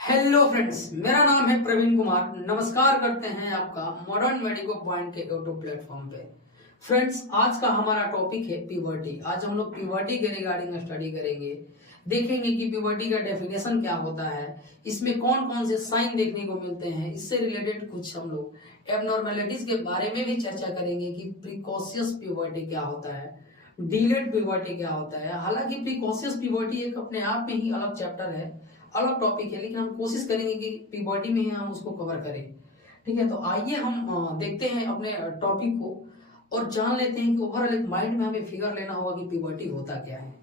Hello friends, मेरा नाम है प्रवीण कुमार। नमस्कार करते हैं आपका मॉडर्न मेडिको पॉइंट के यूट्यूब प्लेटफॉर्म पे। फ्रेंड्स, आज का हमारा टॉपिक है प्यूबर्टी। आज हम लोग प्यूबर्टी के रिगार्डिंग स्टडी करेंगे। देखेंगे कि प्यूबर्टी का डेफिनेशन क्या होता है, इसमें कौन कौन से साइन देखने को मिलते हैं, इससे रिलेटेड कुछ हम लोग एबनॉर्मेलिटीज के बारे में भी चर्चा करेंगे कि प्रिकॉशियस प्यूबर्टी क्या होता है, डिलेड प्यूबर्टी क्या होता है। हालांकि प्रिकॉशियस प्यूबर्टी एक अपने आप में ही अलग चैप्टर है, अलग टॉपिक है, लेकिन हम कोशिश करेंगे कि प्यूबर्टी में ही हम उसको कवर करें। ठीक है, तो आइए हम देखते हैं अपने टॉपिक को और जान लेते हैं कि ओवरऑल एक माइंड में हमें फिगर लेना होगा कि प्यूबर्टी होता क्या है।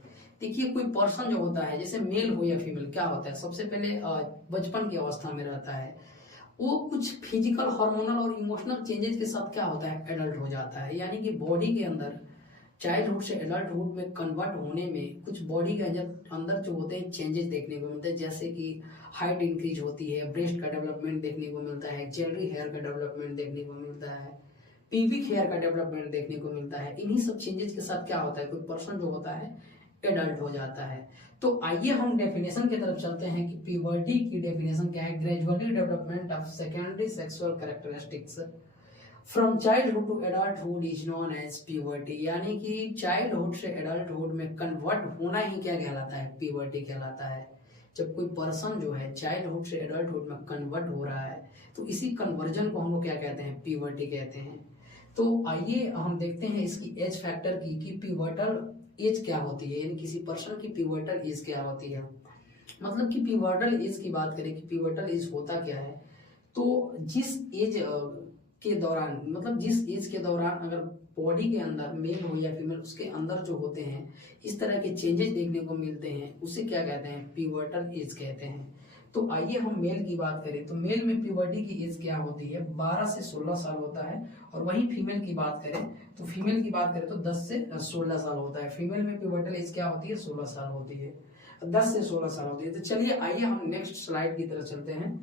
देखिए, कोई पर्सन जो होता है, जैसे मेल हो या फीमेल, क्या होता है, सबसे पहले बचपन की अवस्था में रहता है, वो कुछ फिजिकल, हार्मोनल और इमोशनल चेंजेस के साथ क्या होता है, एडल्ट हो जाता है। यानी कि बॉडी के अंदर चाइल्डहुड से एडल्टहुड में कन्वर्ट होने में कुछ बॉडी के अंदर जो होते हैं चेंजेस देखने को मिलते हैं, जैसे कि हाइट इंक्रीज होती है, ब्रेस्ट का डेवलपमेंट देखने को मिलता है, जेलरी हेयर का डेवलपमेंट देखने को मिलता है, पीविक हेयर का डेवलपमेंट देखने को मिलता है। इन्हीं सब चेंजेस के साथ क्या होता है, कोई पर्सन जो होता है एडल्ट हो जाता है। तो आइए हम डेफिनेशन की तरफ चलते हैं कि प्यूबर्टी की डेफिनेशन क्या है। Gradually development of secondary sexual characteristics from childhood to adulthood is known as puberty. यानी कि चाइल्डहुड से एडल्टहुड में कन्वर्ट होना ही क्या कहलाता है, प्यूबर्टी कहलाता है। जब कोई पर्सन जो है चाइल्डहुड से एडल्टहुड में कन्वर्ट हो रहा है, तो इसी कन्वर्जन को हम लोग क्या कहते हैं, प्यूबर्टी कहते हैं। तो आइए हम देखते हैं इसकी एज फैक्टर की कि प्यूबर्टल एज क्या होती है, यानी किसी पर्सन की प्यूबर्टल एज क्या होती है। मतलब कि प्यूबर्टल एज की बात करें कि प्यूबर्टल एज होता क्या है, तो जिस एज के दौरान, मतलब जिस एज के दौरान अगर बॉडी के अंदर मेल हो या फीमेल, उसके अंदर जो होते हैं इस तरह के चेंजेस देखने को मिलते हैं, उसे क्या कहते हैं, प्यूबर्टल एज कहते हैं। तो आइए हम मेल की बात करें तो मेल में प्यूबर्टी की एज क्या होती है, 12 से 16 साल होता है। और वहीं फीमेल की बात करें तो 10 से 16 साल होता है। फीमेल में प्यूबर्टल एज क्या होती है, 16 साल होती है, 10 से 16 साल होती है। तो चलिए आइए हम नेक्स्ट स्लाइड की तरफ चलते हैं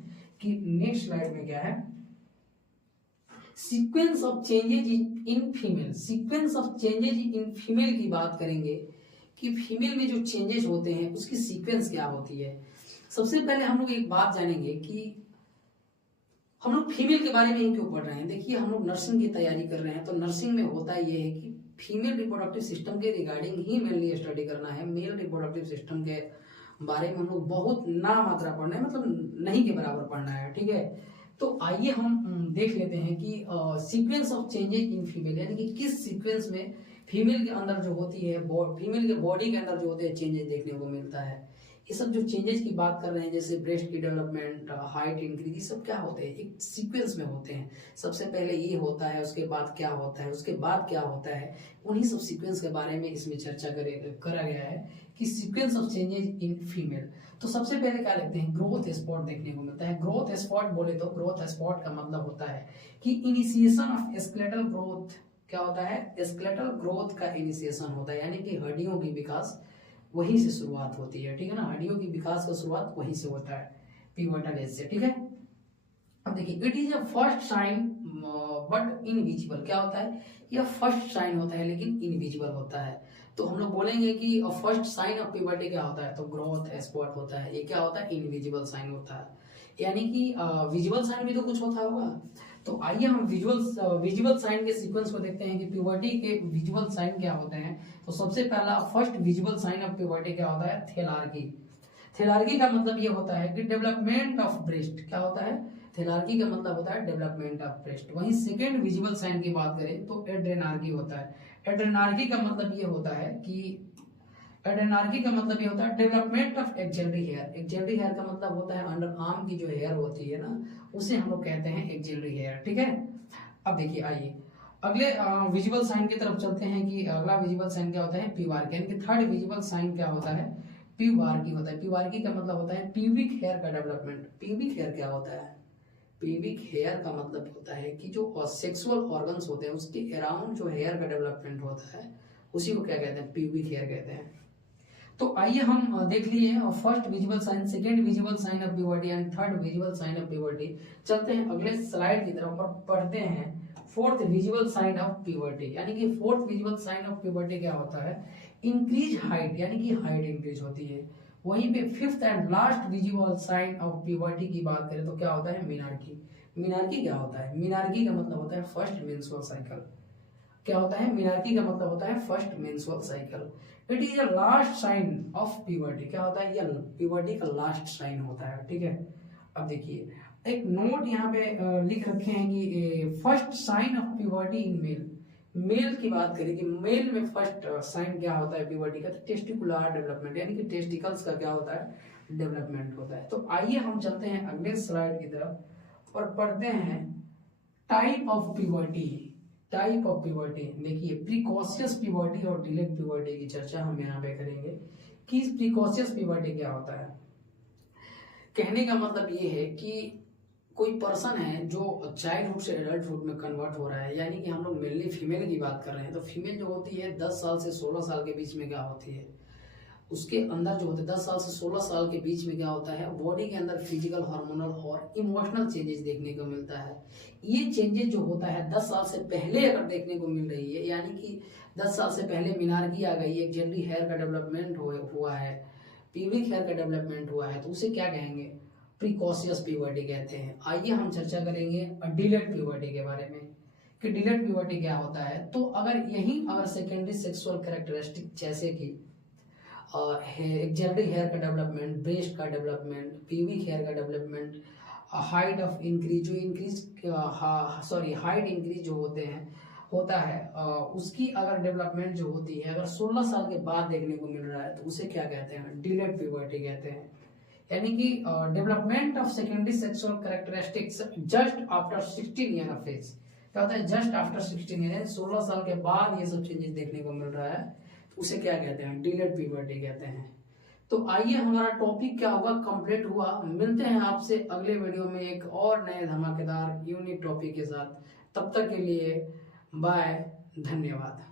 कि नेक्स्ट स्लाइड में क्या है, sequence of changes in female. Sequence of changes in female की बात करेंगे कि फीमेल में जो चेंजेस होते हैं उसकी सीक्वेंस क्या होती है। सबसे पहले हम लोग एक बात जानेंगे कि हम लोग फीमेल के बारे में ही क्यों पढ़ रहे हैं। देखिए, हम लोग नर्सिंग की तैयारी कर रहे हैं, तो नर्सिंग में होता यह है कि फीमेल रिप्रोडक्टिव सिस्टम के रिगार्डिंग ही मेनली स्टडी करना है। मेल रिप्रोडक्टिव सिस्टम के बारे में हम लोग बहुत ना मात्रा पढ़ना है, मतलब नहीं के बराबर पढ़ना है। ठीक है, तो आइए हम देख लेते हैं कि sequence of changes in female, यानी कि किस सीक्वेंस में फीमेल के अंदर जो होती है, फीमेल के बॉडी के अंदर जो होते हैं चेंजेस देखने को मिलता है। ये सब जो चेंजेस की बात कर रहे हैं, जैसे ब्रेस्ट की डेवलपमेंट, हाइट इंक्रीज, ये सब क्या होते हैं, एक सीक्वेंस में होते हैं। सबसे पहले ये होता है, उसके बाद क्या होता है, उसके बाद क्या होता है, उन्हीं सब सीक्वेंस के बारे में इसमें चर्चा करा गया है कि sequence of changes in female. तो सबसे पहले क्या देखते हैं, ग्रोथ स्पॉट देखने को मिलता है। ग्रोथ स्पॉट बोले तो ग्रोथ स्पॉट का मतलब होता है कि इनिशिएशन ऑफ स्केलेटल ग्रोथ। क्या होता है, स्केलेटल ग्रोथ का इनिशिएशन होता है, यानी कि हड्डियों की विकास वहीं से शुरुआत होती है। ठीक है ना, हड्डियों की विकास का शुरुआत वहीं से होता है, प्यूबर्टल एज से। ठीक है, अब देखिए, it is a first sign but invisible. क्या होता है, यह फर्स्ट साइन होता है लेकिन इनविजिबल होता है। तो हम लोग बोलेंगे कि फर्स्ट साइन ऑफ प्यूबर्टी क्या होता है, तो ग्रोथ स्पॉट होता है। ये क्या होता है, इनविजिबल साइन होता है। यानी कि विजुअल साइन भी तो कुछ होता होगा। तो आइए हम विजुअल साइन के सीक्वेंस को देखते हैं कि प्यूबर्टी के विजुअल साइन क्या होते हैं। तो सबसे पहला first visual sign of puberty क्या होता है, थेलार्गी। थेलार्गी का मतलब ये होता है कि डेवलपमेंट ऑफ ब्रेस्ट। क्या होता है, थेलार्गी का मतलब होता है डेवलपमेंट ऑफ ब्रेस्ट। वहीं सेकेंड विजुअल साइन की बात करें तो एड्रेनार्गी होता है। एड्रेनार्गी का मतलब ये होता है कि development of auxiliary hair. Auxiliary hair का मतलब होता है अंडर आर्म की जो हेयर होती है ना, उसे हम लोग कहते हैं एक्जेलरी हेयर। ठीक है, अब देखिए, आइए अगले विजुअल साइन की तरफ चलते हैं कि अगला विजुअल साइन क्या होता है, प्यूबार्की। यानी कि थर्ड विजुअल साइन क्या होता है, प्यूबार्की होता है। प्यूबार्की का मतलब होता है प्यूबिक हेयर का डेवलपमेंट। प्यूबिक हेयर क्या होता है, प्यूबिक हेयर का मतलब होता है कि जो सेक्सुअल ऑर्गन्स होते हैं उसके अराउंड जो हेयर का डेवलपमेंट होता है, उसी को क्या कहते हैं, प्यूबिक हेयर कहते हैं। तो आइए हम देख लिए first visual sign, second visual sign of puberty and third visual sign of puberty. चलते हैं अगले स्लाइड की तरफ और पढ़ते हैं fourth visual sign of puberty. यानी कि fourth visual sign of puberty क्या होता है, इंक्रीज हाइट, यानी कि हाइट इंक्रीज होती है। वहीं पे fifth and last visible sign of puberty की बात करें तो क्या होता है मीनार्की। मीनार्की क्या होता है? मीनार्की का मतलब होता है फर्स्ट मेंस्ट्रुअल साइकिल। क्या होता है? मीनार्की का मतलब होता है first menstrual cycle. It is a last sign of puberty. क्या होता है? यह प्यूबर्टी का लास्ट साइन होता है। ठीक है, अब देखिए एक नोट यहाँ पे लिख रखे हैं कि first sign of puberty in male. Male की बात करें कि मेल में फर्स्ट साइन क्या होता है प्यूबर्टी का? तो टेस्टिकुलर डेवलपमेंट, यानी कि टेस्टिकल्स का क्या होता है? डेवलपमेंट होता है। तो आइए हम चलते हैं अगले स्लाइड की तरफ और पढ़ते हैं type of puberty. Type of puberty देखिए, प्रिकॉशियस प्यूबर्टी और डिलेड प्यूबर्टी की चर्चा हम यहाँ पे करेंगे कि प्रिकॉशियस प्यूबर्टी क्या होता है। कहने का मतलब ये है कि कोई पर्सन है जो चाइल्डहुड से एडल्टहुड में कन्वर्ट हो रहा है, यानी कि हम लोग मेनली फीमेल की बात कर रहे हैं। तो फीमेल जो होती है 10 साल से 16 साल के बीच में क्या होती है, उसके अंदर जो होते हैं 10 साल से 16 साल के बीच में क्या होता है, बॉडी के अंदर फिजिकल, हार्मोनल और इमोशनल चेंजेस देखने को मिलता है। ये चेंजेस जो होता है 10 साल से पहले अगर देखने को मिल रही है, यानी कि 10 साल से पहले मीनार्की आ गई है, जेनरी हेयर का डेवलपमेंट हुआ है, पीविक हेयर का डेवलपमेंट हुआ है, तो उसे क्या कहेंगे? प्रिकॉशियस प्यूबर्टी कहते हैं। आइए हम चर्चा करेंगे डिलेड प्यूबर्टी के बारे में कि डिलेड प्यूबर्टी क्या होता है। तो अगर सेकेंडरी सेक्सुअल कैरेक्टरिस्टिक जैसे कि जेनरी हेयर का डेवलपमेंट, ब्रेस्ट का डेवलपमेंट, पीविक हेयर का development, height of increase height increase जो होता है उसकी अगर डेवलपमेंट जो होती है अगर 16 साल के बाद देखने को मिल रहा है, तो उसे क्या कहते हैं? डिलेड प्यूबर्टी कहते हैं। यानी कि development of secondary sexual characteristics just after 16 year of age. क्या होता है? जस्ट आफ्टर 16 ईयर, 16 साल के बाद ये सब चेंजेस देखने को मिल रहा है, तो उसे क्या कहते हैं? डिलेड प्यूबर्टी कहते हैं। तो आइए हमारा टॉपिक क्या होगा, कंप्लीट हुआ। मिलते हैं आपसे अगले वीडियो में एक और नए धमाकेदार यूनिक टॉपिक के साथ। तब तक के लिए बाय, धन्यवाद।